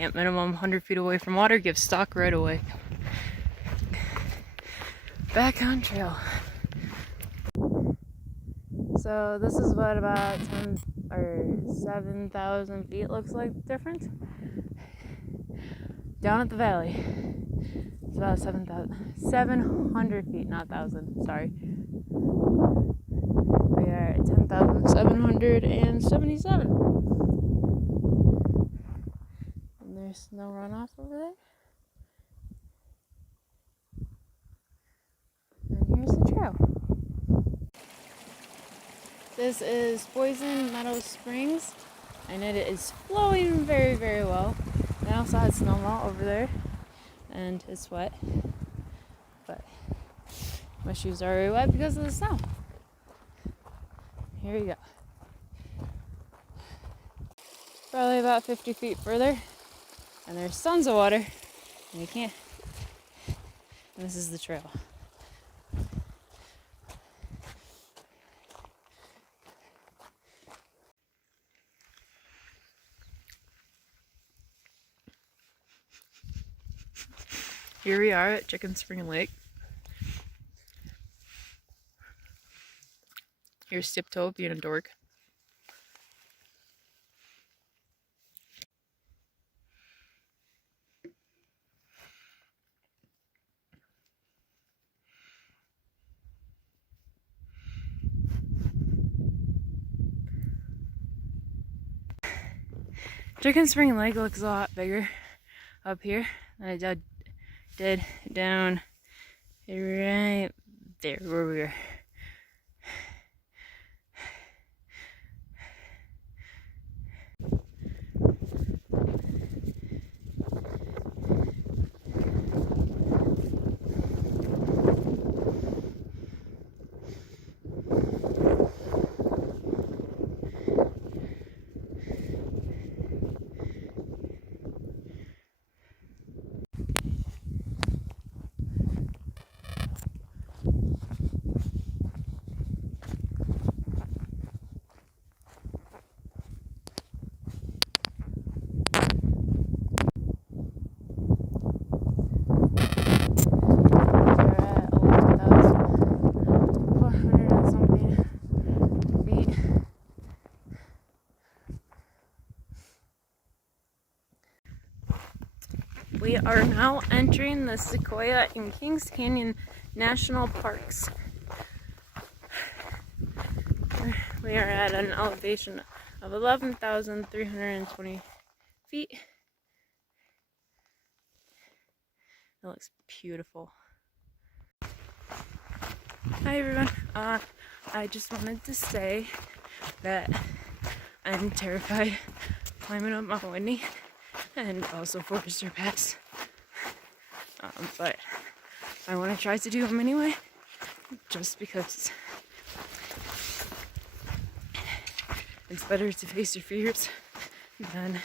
At minimum 100 feet away from water, give stock right away. Back on trail. So this is what about 10 or 7,000 feet looks like difference. Down at the valley, it's about 700 feet, not 1,000, sorry. We are at 10,777. And there's no runoff over there. And here's the trail. This is Poison Meadow Springs, and it is flowing very, very well. I also had snowmelt over there, and it's wet, but my shoes are already wet because of the snow. Here we go. Probably about 50 feet further, and there's tons of water, and you can't. And this is the trail. Here we are at Chicken Spring Lake. Here's Tiptoe being a dork. Chicken Spring Lake looks a lot bigger up here than it did down right there where we were. We are now entering the Sequoia and Kings Canyon National Parks. We are at an elevation of 11,320 feet. It looks beautiful. Hi everyone. I just wanted to say that I'm terrified climbing up Mount Whitney and also Forester Pass. But I want to try to do them anyway, just because it's better to face your fears than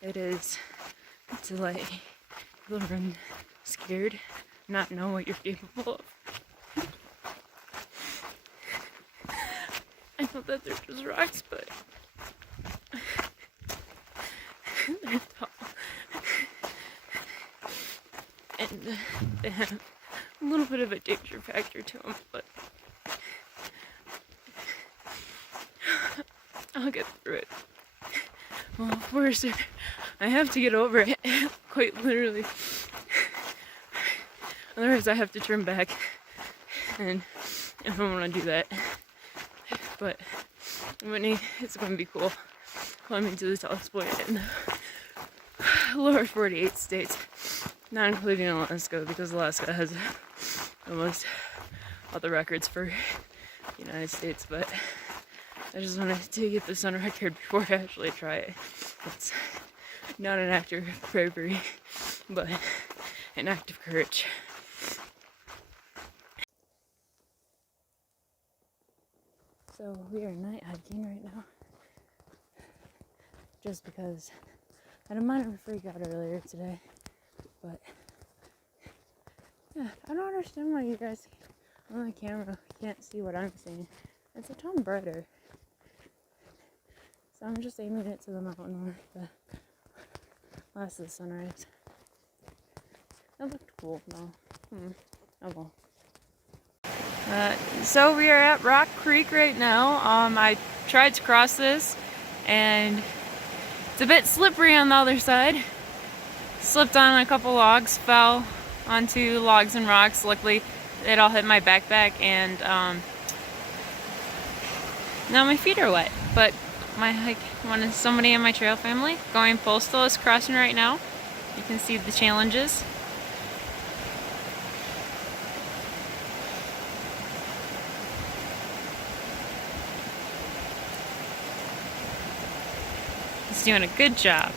it is to let people run scared, not know what you're capable of. I know that they're just rocks, but they're tall. And they have a little bit of a danger factor to them, but I'll get through it. Well, first, I have to get over it, quite literally. Otherwise, I have to turn back, and I don't want to do that. But Whitney, it's going to be cool climbing to the tallest point in the lower 48 states. Not including Alaska, because Alaska has almost all the records for the United States, but I just wanted to get this on record before I actually try it. It's not an act of bravery, but an act of courage. So we are night hiking right now, just because I had a minor freak out earlier today. But yeah, I don't understand why you guys on the camera can't see what I'm seeing. It's a ton brighter. So I'm just aiming it to the mountain or the That's the sunrise. That looked cool though. Oh well. So we are at Rock Creek right now. I tried to cross this and it's a bit slippery on the other side. Slipped on a couple logs, fell onto logs and rocks. Luckily it all hit my backpack and now my feet are wet. But somebody in my trail family going postal is crossing right now. You can see the challenges. He's doing a good job.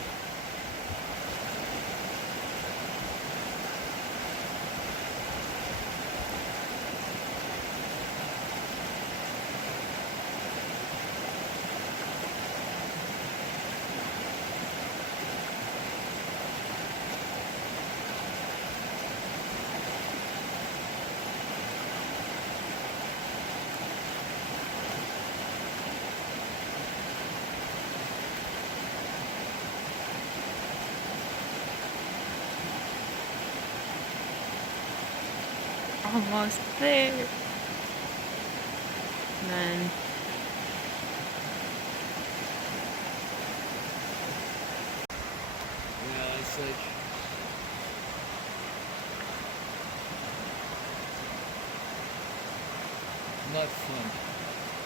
Almost there. And then yeah, it's like not fun.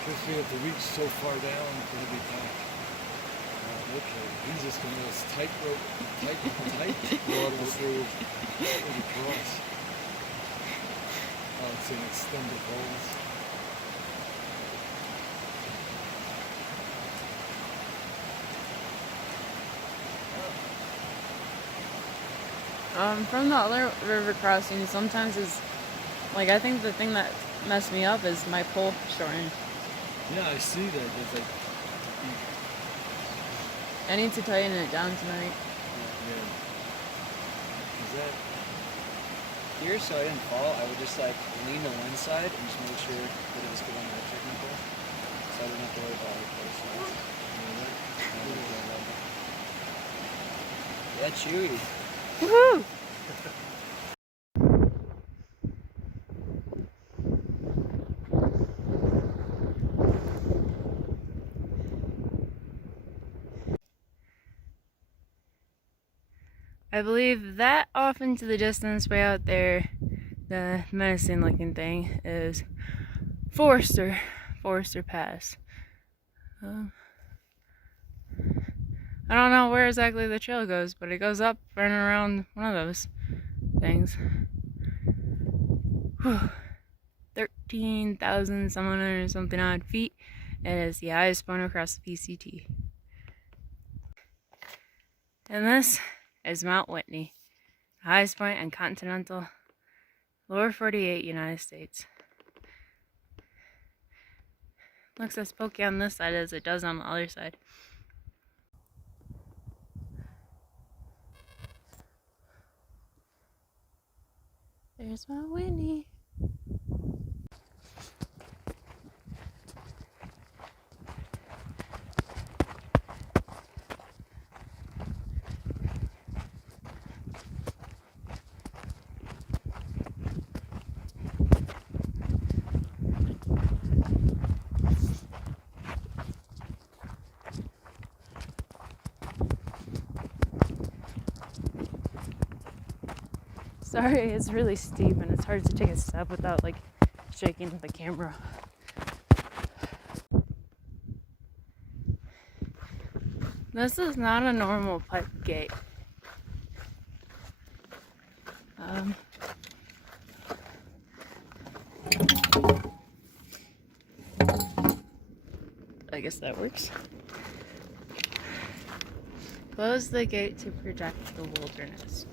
Especially if the reach so far down to the back. Okay, he's just gonna tight water through the cross. Oh, it's an extended hose. From the other river crossing, sometimes is like, I think the thing that messed me up is my pole shortened. Yeah, I see that. It's like I need to tighten it down tonight. yeah. Is that Here, so I didn't fall, I would just like lean to one side and just make sure that it was going right technical. So I didn't have to worry about like both sides. Yeah, chewy. Woohoo! I believe that off into the distance way out there, the menacing looking thing is Forester Pass. I don't know where exactly the trail goes, but it goes up and around one of those things. 13,000 something odd feet. It is the highest point across the PCT. And this is Mount Whitney, the highest point in continental lower 48 United States. Looks as pokey on this side as it does on the other side. There's Mount Whitney. Sorry, it's really steep and it's hard to take a step without like shaking the camera. This is not a normal pipe gate. I guess that works. Close the gate to protect the wilderness.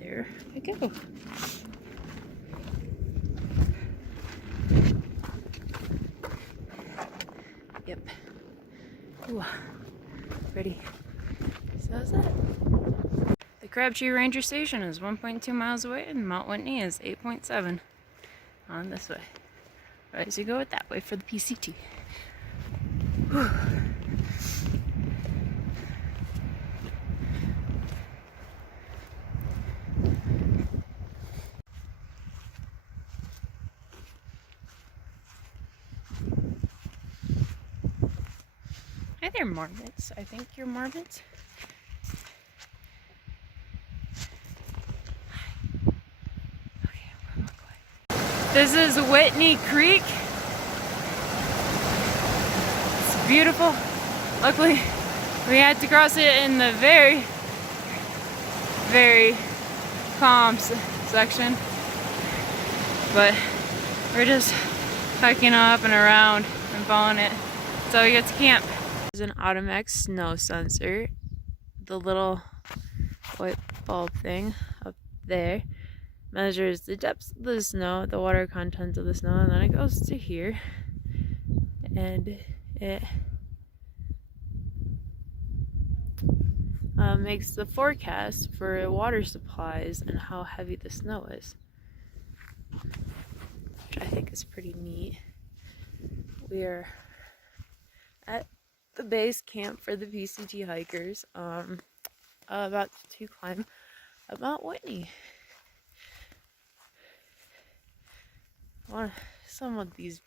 There we go. Yep. Ooh, pretty. So that's that. The Crabtree Ranger Station is 1.2 miles away and Mount Whitney is 8.7. on this way. Right, so you go that way for the PCT. Whew. Hi there, marmots. I think you're marmots. Okay, we'll walk away. This is Whitney Creek. It's beautiful. Luckily, we had to cross it in the very, very calm section. But we're just hiking up and around and following it until we get to camp. There's an Automax snow sensor. The little white bulb thing up there measures the depths of the snow, the water content of the snow, and then it goes to here. And it makes the forecast for water supplies and how heavy the snow is, which I think is pretty neat. We are at the base camp for the PCT hikers, about to climb Mount Whitney. Some of these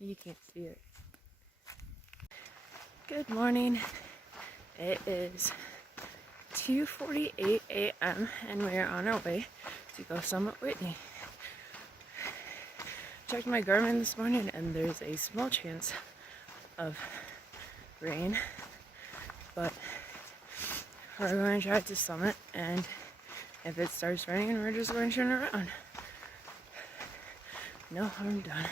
you can't see it. Good morning. It is 2:48 a.m. and we are on our way to go summit Whitney. Checked my Garmin this morning and there's a small chance of rain, but we're going to try to summit, and if it starts raining we're just going to turn around. No harm done.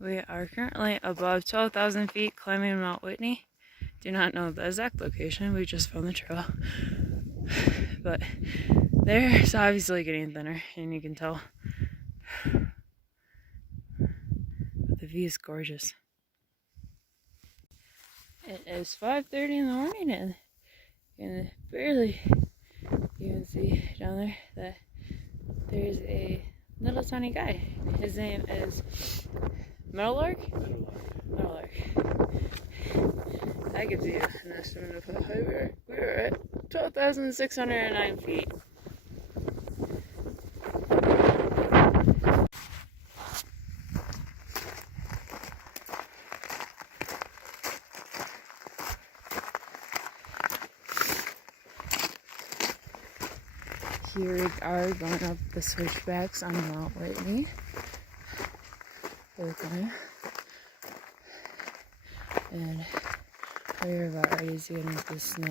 We are currently above 12,000 feet climbing Mount Whitney. Do not know the exact location, we just found the trail. But there, it's obviously getting thinner, and you can tell. But the view is gorgeous. It is 5:30 in the morning, and you can barely even see down there that there's a little tiny guy. His name is Meadowlark? Meadowlark. That gives you an estimate of how high we are at 12,609 feet. Here we are going up the switchbacks on Mount Whitney. And we're about ready to get into the snow.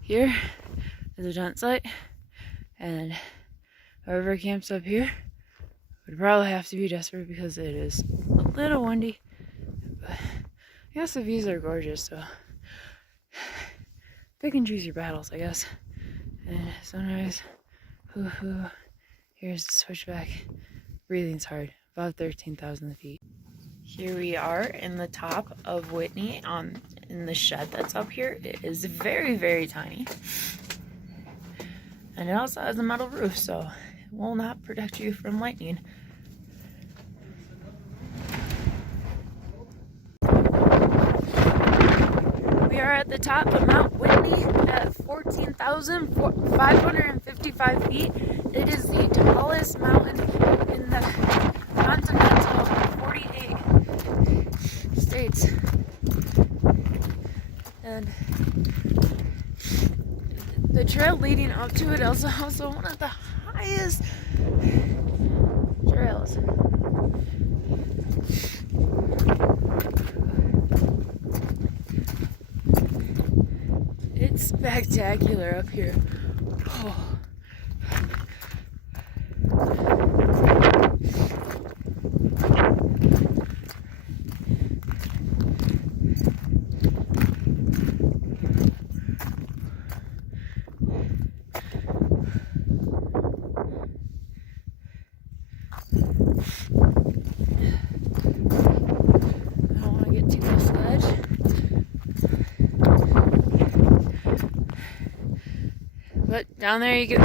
Here is a tent site, and whoever camps up here would probably have to be desperate because it is a little windy. But I guess the views are gorgeous, so pick and choose your battles, I guess. And sunrise, hoo-hoo. Here's the switchback. Breathing's hard, about 13,000 feet. Here we are in the top of Whitney, in the shed that's up here. It is very, very tiny. And it also has a metal roof, so it will not protect you from lightning. We are at the top of Mount Whitney at 14,555 feet. It is the tallest mountain in the continental 48 states. And the trail leading up to it is also one of the highest trails. It's spectacular up here. Oh. Down there you get.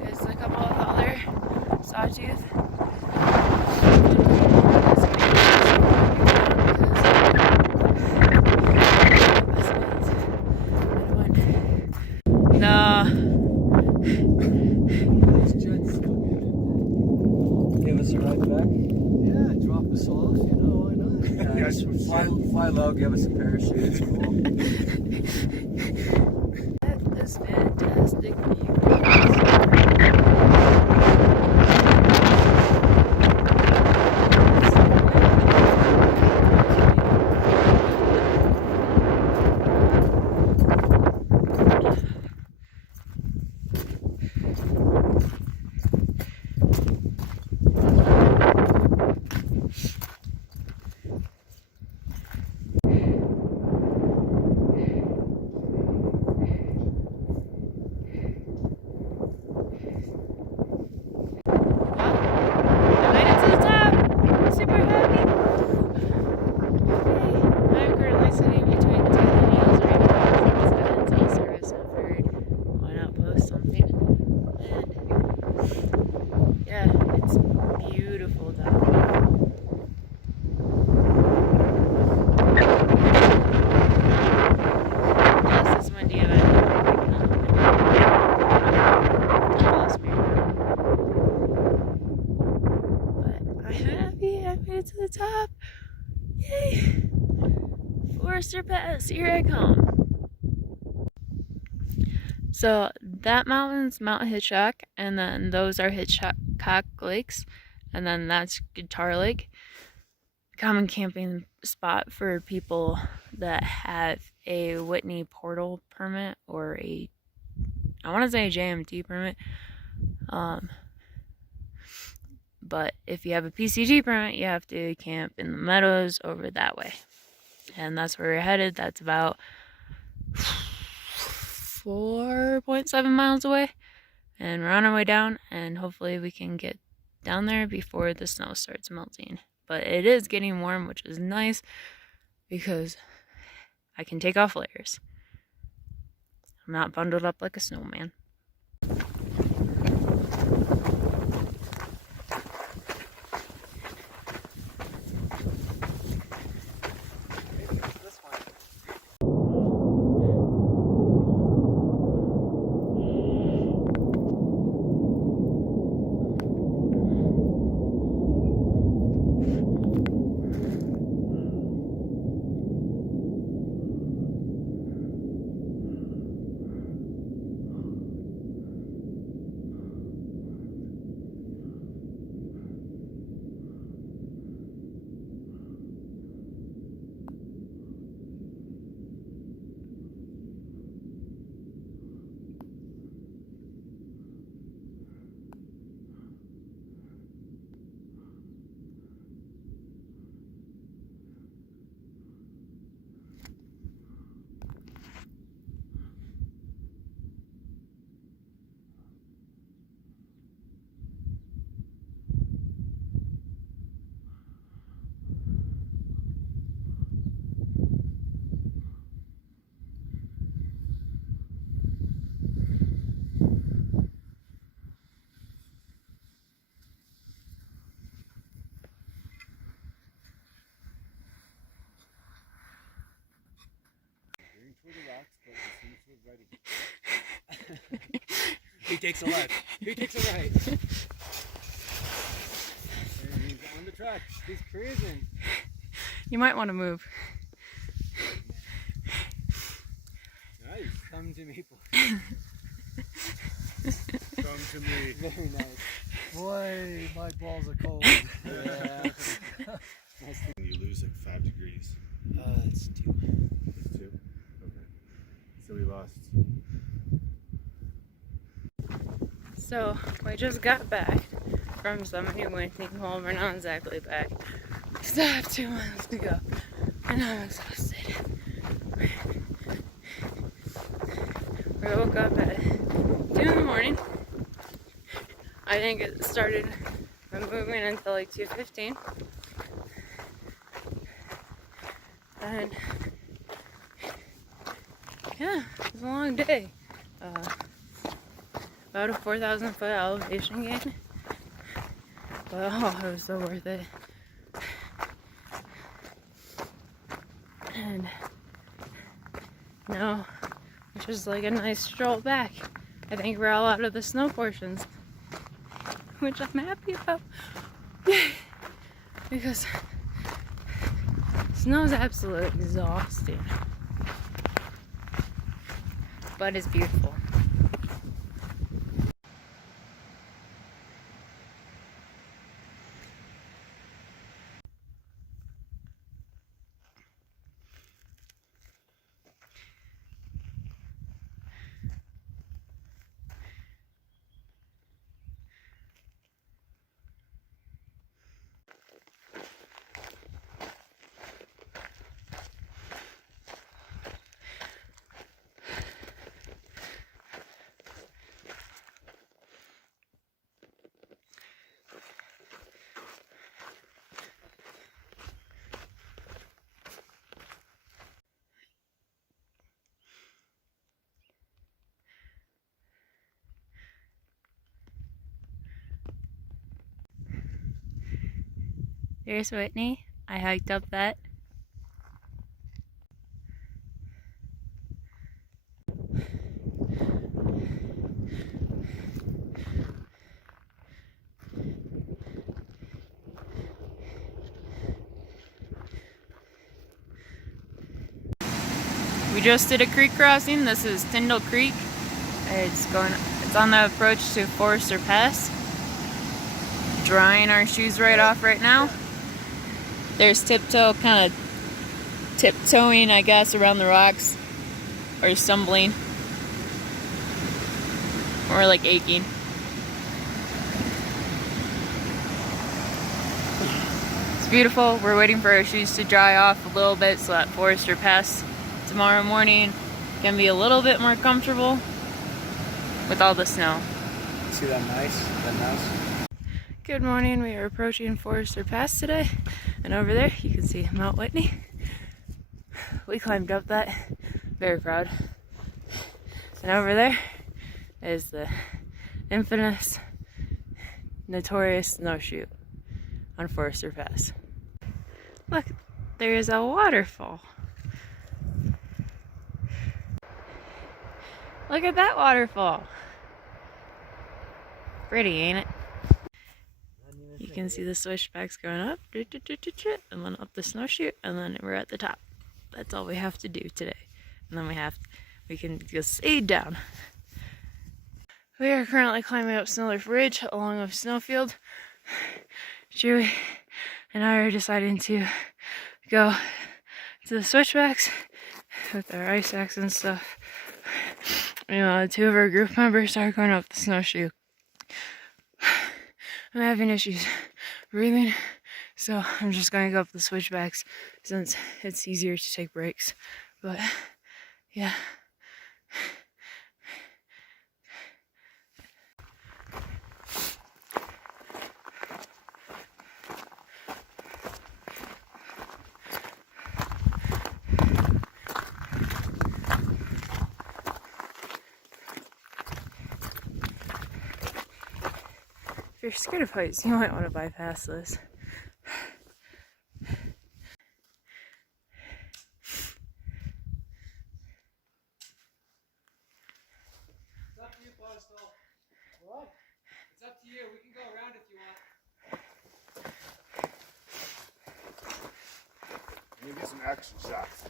There's a couple of other sawtooth. No. Give us a ride back. Yeah, drop us off, you know, why not? Yeah, just fly low, give us a parachute. It's cool. That is fantastic view. I made it to the top. Super happy. I'm currently sitting between two nails right now. It's got until service offered. Why not post something? And yeah, it's beautiful down here. Yes, it's windy and I don't I'm happy I made it to the top. Yay! Forester Pass, here I come. So that mountain's Mount Hitchcock, and then those are Hitchcock Lakes, and then that's Guitar Lake. Common camping spot for people that have a Whitney portal permit or I want to say a JMT permit. But if you have a PCG permit, you have to camp in the meadows over that way. And that's where we're headed. That's about 4.7 miles away. And we're on our way down, and hopefully we can get down there before the snow starts melting. But it is getting warm, which is nice because I can take off layers. I'm not bundled up like a snowman. He takes a left. He takes a right. And he's on the track. He's cruising. You might want to move. Nice. Come to me, boy. Come to me. Very nice. Boy, my balls are cold. Yeah. You lose like 5 degrees. It's 2. It's 2? Okay. So we lost. So we just got back from somebody waiting home. We're not exactly back. We still have 2 miles to go, and I'm exhausted. We woke up at 2 in the morning. I didn't get started moving until like 2:15, and yeah, it was a long day. About a 4,000 foot elevation gain. But oh, it was so worth it. And now, it's just like a nice stroll back. I think we're all out of the snow portions, which I'm happy about. Because snow's absolutely exhausting. But it's beautiful. Here's Whitney. I hiked up that. We just did a creek crossing. This is Tyndall Creek. It's on the approach to Forester Pass. Drying our shoes right off right now. There's kind of tiptoeing, I guess, around the rocks, or stumbling, or like aching. It's beautiful. We're waiting for our shoes to dry off a little bit so that Forester Pass tomorrow morning can be a little bit more comfortable with all the snow. See that mouse? Good morning. We are approaching Forester Pass today, and over there you can see Mount Whitney. We climbed up that, very proud. And over there is the infamous, notorious snowshoe on Forester Pass. Look, there is a waterfall. Look at that waterfall. Pretty, ain't it? You can see the switchbacks going up, and then up the snowshoe, and then we're at the top. That's all we have to do today. And then we can just aid down. We are currently climbing up Snowlift Ridge along with Snowfield. Chewy and I are deciding to go to the switchbacks with our ice axe and stuff. You know, 2 of our group members are going up the snowshoe. I'm having issues breathing, so I'm just going to go up the switchbacks since it's easier to take breaks. But yeah. If you're scared of heights, you might want to bypass this. It's up to you, Postal. What? It's up to you. We can go around if you want. You get some action shots.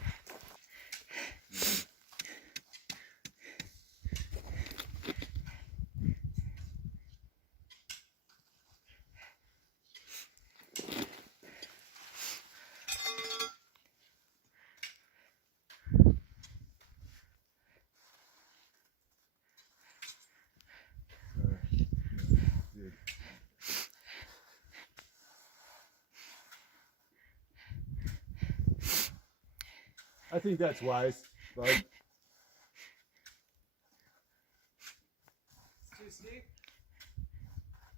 I think that's wise, bud. It's too steep?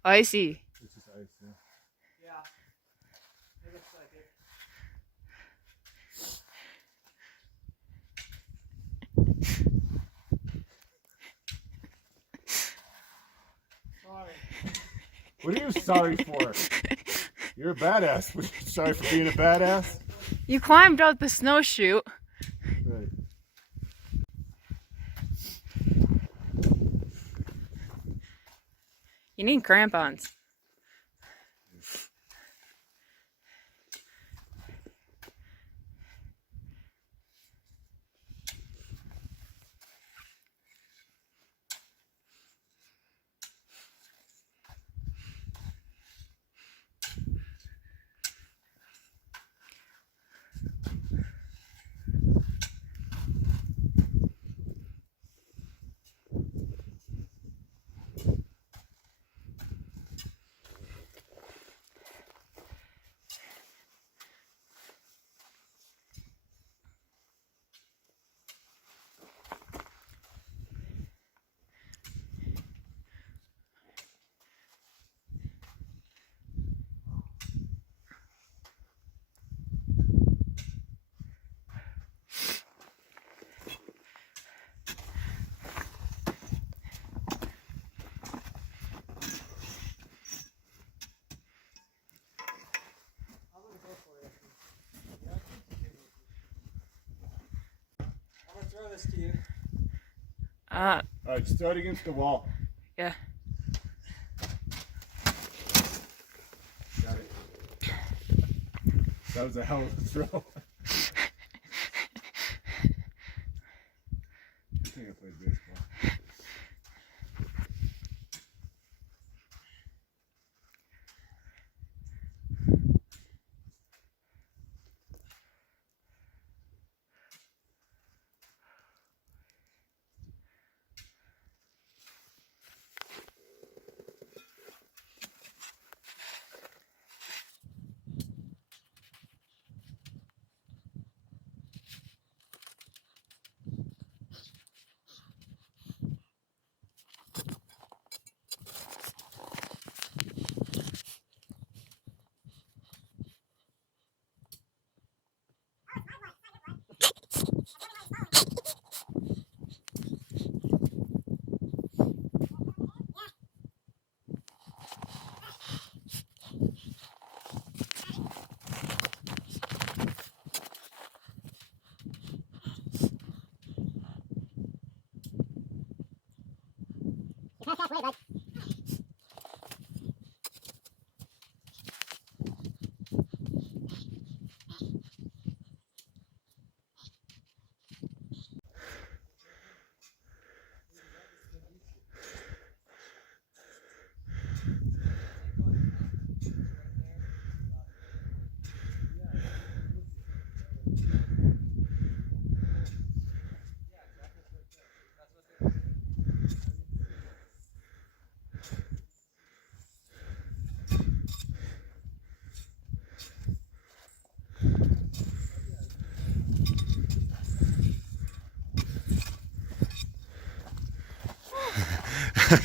I see. It's just ice, yeah. Yeah. It looks like it. What are you sorry for? You're a badass. What are you sorry for being a badass? You climbed up the snowshoe. Right. You need crampons. Throw this to you. All right, just throw it against the wall. Yeah. Got it. That was a hell of a throw. I think I played baseball.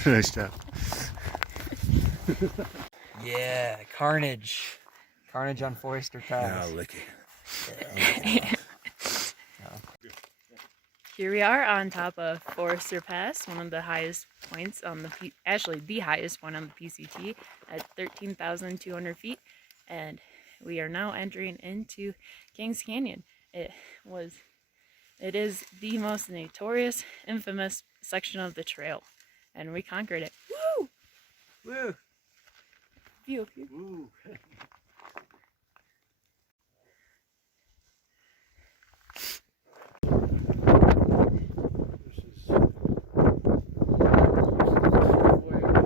Nice job. Yeah, carnage. Carnage on Forester Pass. Now lick it. Here we are on top of Forester Pass, one of the highest points on the actually the highest point on the PCT at 13,200 feet, and we are now entering into Kings Canyon. It is the most notorious, infamous section of the trail, and we conquered it. Woo! Woo! Phew, phew. Ooh.